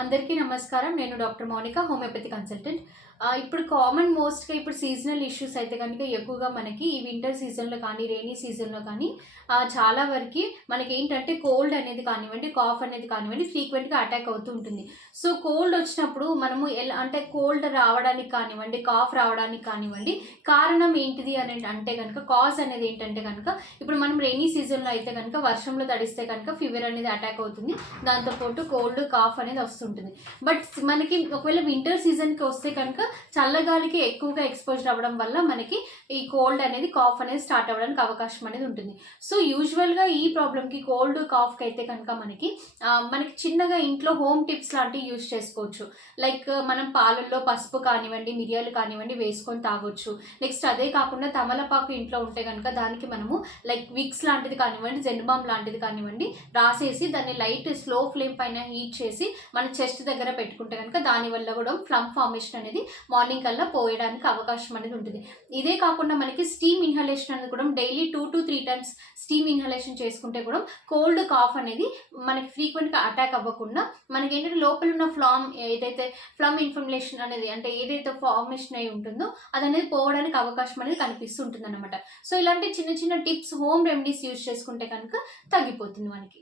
అందరికీ నమస్కారం. నేను డాక్టర్ మౌనిక, హోమియోపతి కన్సల్టెంట్. ఇప్పుడు మోస్ట్‌గా ఇప్పుడు సీజనల్ ఇష్యూస్ అయితే గనుక ఎక్కువగా మనకి ఈ వింటర్ సీజన్‌లో కానీ, రెయినీ సీజన్‌లో కానీ చాలా వరకి మనకేంటంటే కోల్డ్ అనేది కానివ్వండి, కాఫ్ అనేది కానివ్వండి ఫ్రీక్వెంట్‌గా అటాక్ అవుతూ ఉంటుంది. సో, కోల్డ్ వచ్చినప్పుడు మనము ఎలా అంటే కోల్డ్ రావడానికి కానివ్వండి, కాఫ్ రావడానికి కానివ్వండి, కారణం ఏంటిది అని అంటే గనుక కాజ్ అనేది ఏంటంటే గనుక ఇప్పుడు మనం రెయినీ సీజన్‌లో అయితే గనుక వర్షంలో తడిస్తే గనుక ఫీవర్ అనేది అటాక్ అవుతుంది. దాంతో పాటు కోల్డ్, కాఫ్ అనేది వస్తుంటుంది. బట్ మనకి ఒకవేళ వింటర్ సీజన్‌కి వస్తే కనుక చల్లగాలికి ఎక్కువగా ఎక్స్‌పోజర్ అవ్వడం వల్ల మనకి ఈ కోల్డ్ అనేది, కాఫ్ అనేది స్టార్ట్ అవ్వడానికి అవకాశం అనేది ఉంటుంది. సో, యూజువల్‌గా ఈ ప్రాబ్లమ్‌కి కోల్డ్, కాఫ్‌కి అయితే కనుక మనకి చిన్నగా ఇంట్లో హోమ్ టిప్స్ లాంటివి యూజ్ చేసుకోవచ్చు. లైక్ మనం పాలల్లో పసుపు కానివ్వండి, మిరియాలు కానివ్వండి వేసుకొని తాగొచ్చు. నెక్స్ట్ అదే కాకుండా తమలపాకు ఇంట్లో ఉంటే గనుక దానికి మనము లైక్ విక్స్ లాంటిది కానివ్వండి, జెండుబామ్ లాంటిది కానివ్వండి రాసేసి దాన్ని లైట్ స్లో ఫ్లేమ్ పైన హీట్ చేసి మన చెస్ట్ దగ్గర పెట్టుకుంటే గనుక దానివల్ల కూడా ఫ్లమ్ ఫార్మేషన్ అనేది మార్నింగ్ కల్లా పోయడానికి అవకాశం అనేది ఉంటుంది. ఇదే కాకుండా మనకి స్టీమ్ ఇన్హలేషన్ అనేది కూడా డైలీ 2-3 టైమ్స్ స్టీమ్ ఇన్హలేషన్ చేసుకుంటే కూడా కోల్డ్, కాఫ్ అనేది మనకి ఫ్రీక్వెంట్‌గా అటాక్ అవ్వకుండా మనకేంటంటే లోపల ఉన్న ఫ్లమ్ ఇన్ఫ్లమేషన్ అనేది అంటే ఏదైతే ఫార్మేషన్ అయి ఉంటుందో అదనేది పోవడానికి అవకాశం అనేది కనిపిస్తూ ఉంటుందన్నమాట. సో, ఇలాంటి చిన్న చిన్న టిప్స్, హోమ్ రెమెడీస్ యూజ్ చేసుకుంటే కనుక తగ్గిపోతుంది మనకి.